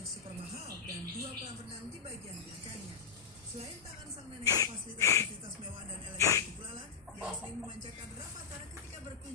baju super mahal dan 2 kolam renang di bagian belakangnya. Selain tangan sang nenek fasilitas mewah dan elegan itu pula yang sering memanjakan rapat ketika berkunjung